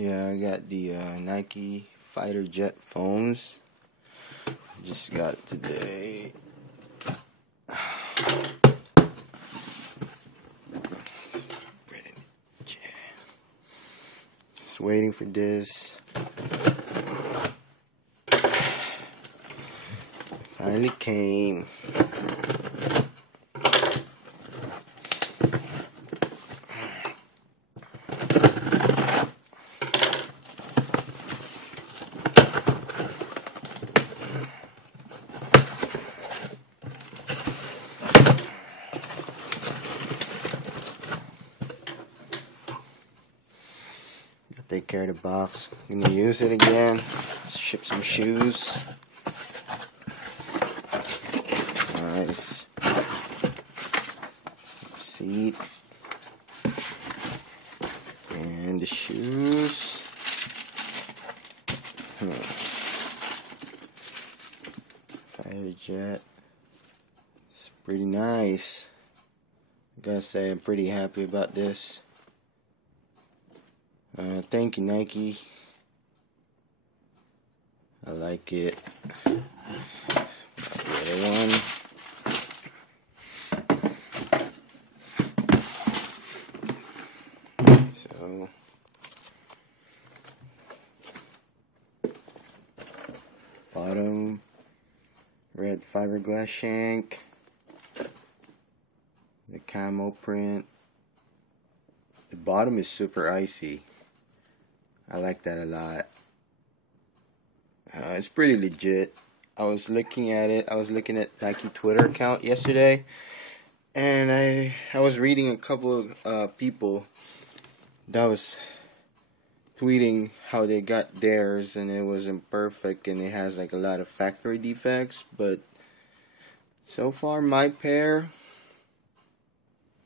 Yeah, I got the Nike Fighter Jet foams. Just got it today. Just waiting for this. Finally came. Take care of the box. I'm gonna use it again. Ship some shoes. Nice. Seat. And the shoes. Fighter Jet. It's pretty nice. I gotta say, I'm pretty happy about this. Thank you, Nike. I like it. The other one. So, bottom, red fiberglass shank. The camo print. The bottom is super icy. I like that a lot. It's pretty legit. I was looking at it. I was looking at Nike Twitter account yesterday, and I was reading a couple of people that was tweeting how they got theirs, and it wasn't perfect, and it has like a lot of factory defects. But so far, my pair,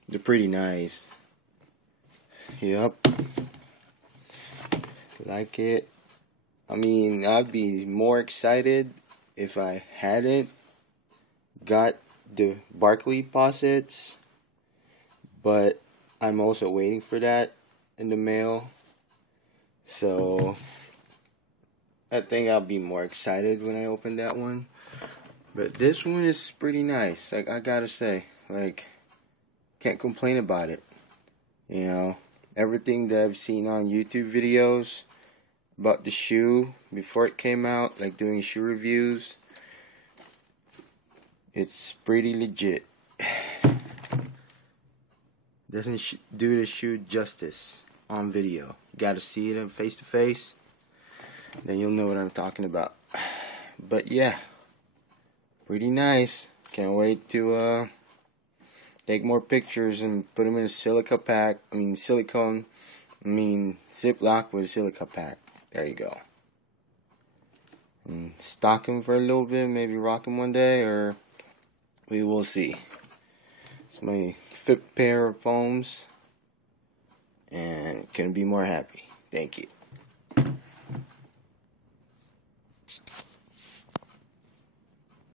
they're pretty nice. Yep. Like it. I mean, I'd be more excited if I hadn't got the Barkley posits, but I'm also waiting for that in the mail. So I think I'll be more excited when I open that one. But this one is pretty nice. Like, I gotta say, like, can't complain about it. You know, everything that I've seen on YouTube videos about the shoe before it came out, like doing shoe reviews, it's pretty legit. Doesn't do the shoe justice on video. You gotta see it face to face, then you'll know what I'm talking about. But yeah, pretty nice. Can't wait to take more pictures and put them in a silica pack. Ziploc with a silica pack. There you go. And stock them for a little bit, maybe rock them one day, or we will see. It's my fifth pair of foams, and couldn't be more happy. Thank you.